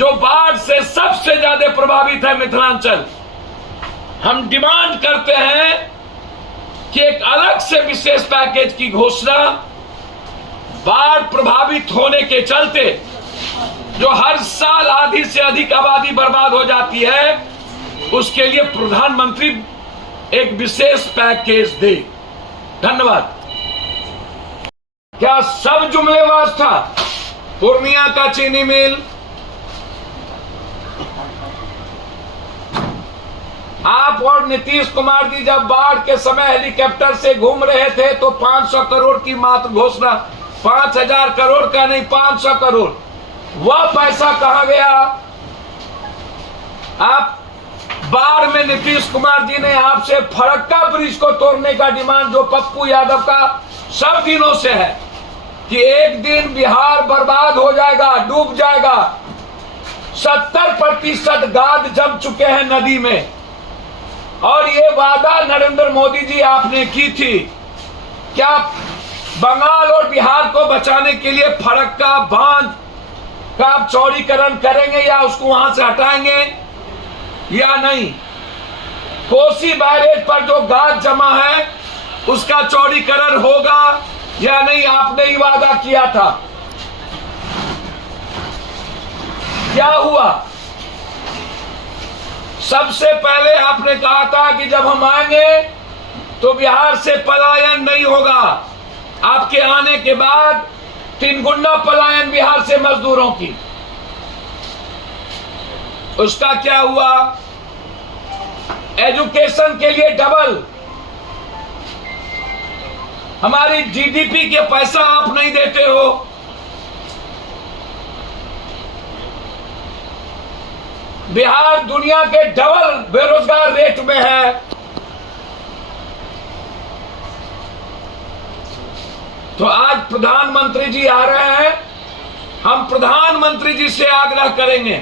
जो बाढ़ से सबसे ज्यादा प्रभावित है मिथिलांचल, हम डिमांड करते हैं कि एक अलग से विशेष पैकेज की घोषणा बाढ़ प्रभावित होने के चलते जो हर साल आधी से अधिक आबादी बर्बाद हो जाती है, उसके लिए प्रधानमंत्री एक विशेष पैकेज दे। धन्यवाद। क्या सब जुमलेबाज था? पूर्णिया का चीनी मिल, आप और नीतीश कुमार जी जब बाढ़ के समय हेलीकॉप्टर से घूम रहे थे तो 500 करोड़ की मात्र घोषणा, 5000 करोड़ का नहीं, 500 करोड़, वह पैसा कहां गया? आप बाढ़ में नीतीश कुमार जी ने आपसे फरक्का ब्रिज को तोड़ने का डिमांड, जो पप्पू यादव का सब दिनों से है कि एक दिन बिहार बर्बाद हो जाएगा, डूब जाएगा। 70% गाद जम चुके हैं नदी में, और ये वादा नरेंद्र मोदी जी आपने की थी। क्या बंगाल और बिहार को बचाने के लिए फरक्का बांध का आप चौड़ीकरण करेंगे या उसको वहां से हटाएंगे या नहीं? कोसी बैरेज पर जो गाद जमा है उसका चौड़ीकरण होगा या नहीं? आपने ही वादा किया था, क्या हुआ? सबसे पहले आपने कहा था कि जब हम आएंगे तो बिहार से पलायन नहीं होगा। आपके आने के बाद 3 गुना पलायन बिहार से मजदूरों की, उसका क्या हुआ? एजुकेशन के लिए डबल, हमारी जीडीपी के पैसा आप नहीं देते हो। बिहार दुनिया के डबल बेरोजगार रेट में है। तो आज प्रधानमंत्री जी आ रहे हैं, हम प्रधानमंत्री जी से आग्रह करेंगे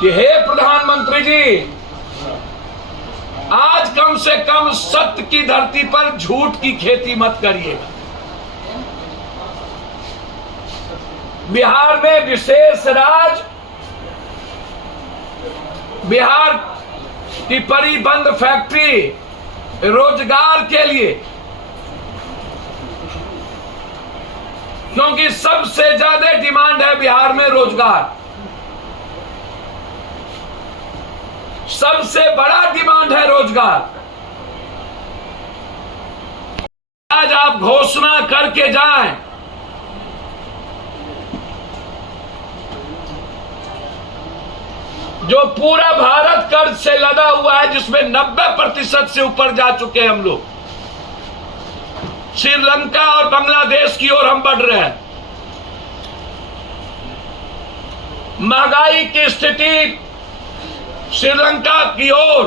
कि हे प्रधानमंत्री जी, आज कम से कम सत्य की धरती पर झूठ की खेती मत करिएगा। बिहार में विशेष राज, बिहार की परिबंध फैक्ट्री रोजगार के लिए, क्योंकि सबसे ज्यादा डिमांड है बिहार में रोजगार, सबसे बड़ा डिमांड है रोजगार। आज आप घोषणा करके जाएं, जो पूरा भारत कर्ज से लदा हुआ है, जिसमें 90% से ऊपर जा चुके हैं हम लोग। श्रीलंका और बांग्लादेश की ओर हम बढ़ रहे हैं। महंगाई की स्थिति श्रीलंका की ओर,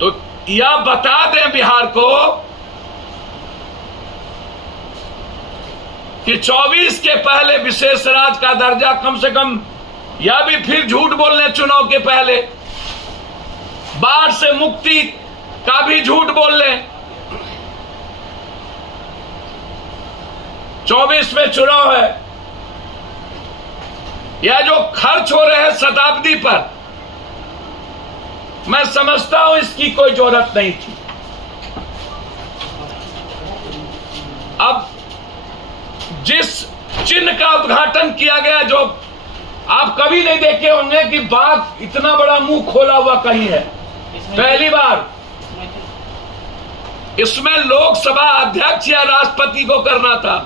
तो यह बता दें बिहार को कि 24 के पहले विशेष राज्य का दर्जा कम से कम, या भी फिर झूठ बोलने चुनाव के पहले, बाढ़ से मुक्ति का भी झूठ बोल लें। 24 में चुनाव है, या जो खर्च हो रहे हैं शताब्दी पर, मैं समझता हूं इसकी कोई जरूरत नहीं थी। अब जिस चिन्ह का उद्घाटन किया गया, जो आप कभी नहीं देखे होंगे कि बाघ इतना बड़ा मुंह खोला हुआ कहीं है, पहली बार। इसमें लोकसभा अध्यक्ष या राष्ट्रपति को करना था,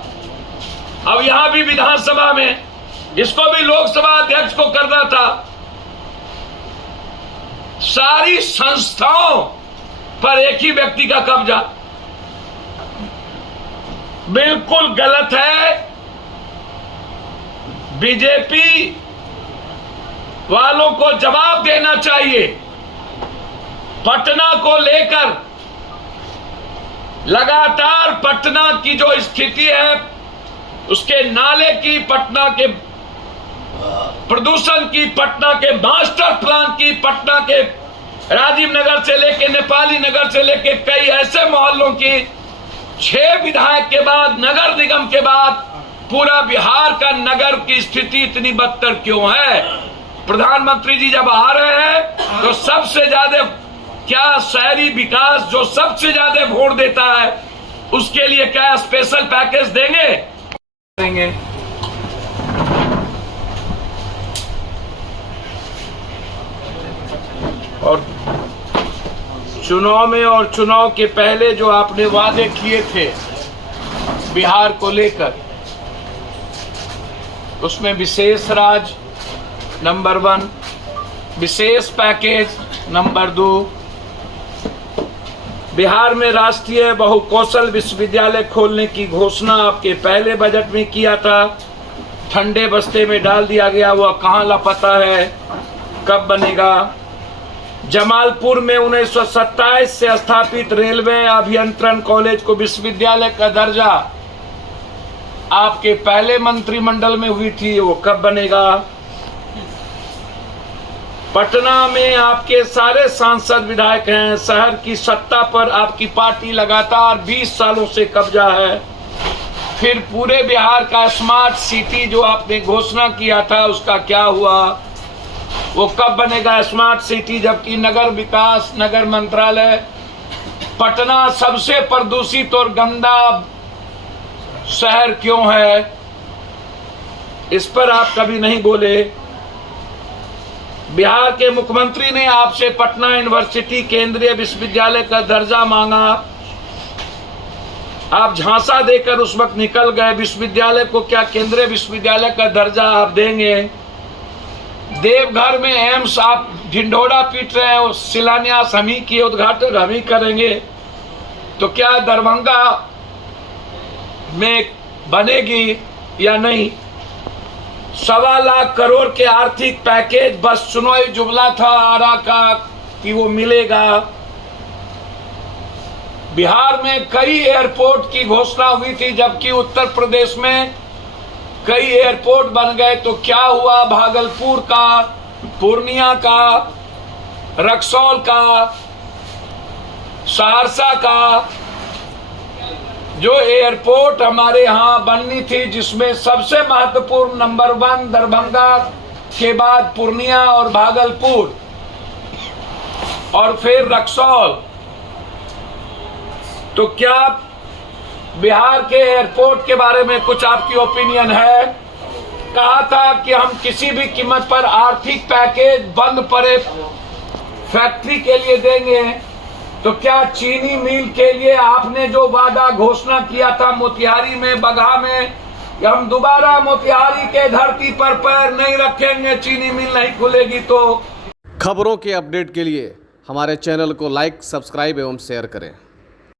अब यहां भी विधानसभा में इसको भी लोकसभा अध्यक्ष को करना था। सारी संस्थाओं पर एक ही व्यक्ति का कब्जा, बिल्कुल गलत है। बीजेपी वालों को जवाब देना चाहिए। पटना को लेकर लगातार पटना की जो स्थिति है, उसके नाले की, पटना के प्रदूषण की, पटना के मास्टर प्लान की, पटना के राजीव नगर से लेके नेपाली नगर से लेके कई ऐसे मोहल्लों की 6 विधायक के बाद, नगर निगम के बाद पूरा बिहार का नगर की स्थिति इतनी बदतर क्यों है? प्रधानमंत्री जी जब आ रहे हैं तो सबसे ज्यादा क्या शहरी विकास जो सबसे ज्यादा वोट देता है उसके लिए क्या स्पेशल पैकेज देंगे? और चुनाव में और चुनाव के पहले जो आपने वादे किए थे बिहार को लेकर, उसमें विशेष राज नंबर 1, विशेष पैकेज नंबर 2, बिहार में राष्ट्रीय बहुकौशल विश्वविद्यालय खोलने की घोषणा आपके पहले बजट में किया था, ठंडे बस्ते में डाल दिया गया, वह कहां लापता है, कब बनेगा? जमालपुर में 1927 से स्थापित रेलवे अभियंत्रण कॉलेज को विश्वविद्यालय का दर्जा आपके पहले मंत्रिमंडल में हुई थी, वो कब बनेगा? पटना में आपके सारे सांसद विधायक हैं, शहर की सत्ता पर आपकी पार्टी लगातार 20 सालों से कब्जा है। फिर पूरे बिहार का स्मार्ट सिटी जो आपने घोषणा किया था उसका क्या हुआ? वो कब बनेगा स्मार्ट सिटी? जबकि नगर विकास, नगर मंत्रालय, पटना सबसे प्रदूषित और गंदा शहर क्यों है, इस पर आप कभी नहीं बोले। बिहार के मुख्यमंत्री ने आपसे पटना यूनिवर्सिटी केंद्रीय विश्वविद्यालय का दर्जा मांगा, आप झांसा देकर उस वक्त निकल गए। विश्वविद्यालय को क्या केंद्रीय विश्वविद्यालय का दर्जा आप देंगे? देवघर में एम्स आप ढिंढोरा पीट रहे हैं, शिलान्यास हम ही किए, उद्घाटन हम ही करेंगे, तो क्या दरभंगा में बनेगी या नहीं? 1.25 लाख करोड़ के आर्थिक पैकेज बस चुनावी जुमला था आरा का कि वो मिलेगा। बिहार में कई एयरपोर्ट की घोषणा हुई थी, जबकि उत्तर प्रदेश में कई एयरपोर्ट बन गए, तो क्या हुआ? भागलपुर का, पूर्णिया का, रक्सौल का, सहरसा का जो एयरपोर्ट हमारे यहाँ बननी थी, जिसमें सबसे महत्वपूर्ण नंबर 1 दरभंगा के बाद पूर्णिया और भागलपुर और फिर रक्सौल, तो क्या बिहार के एयरपोर्ट के बारे में कुछ आपकी ओपिनियन है? कहा था कि हम किसी भी कीमत पर आर्थिक पैकेज बंद पड़े फैक्ट्री के लिए देंगे, तो क्या चीनी मिल के लिए आपने जो वादा घोषणा किया था मोतिहारी में, बगहा में, कि हम दोबारा मोतिहारी के धरती पर पैर नहीं रखेंगे, चीनी मिल नहीं खुलेगी? तो खबरों के अपडेट के लिए हमारे चैनल को लाइक, सब्सक्राइब एवं शेयर करें।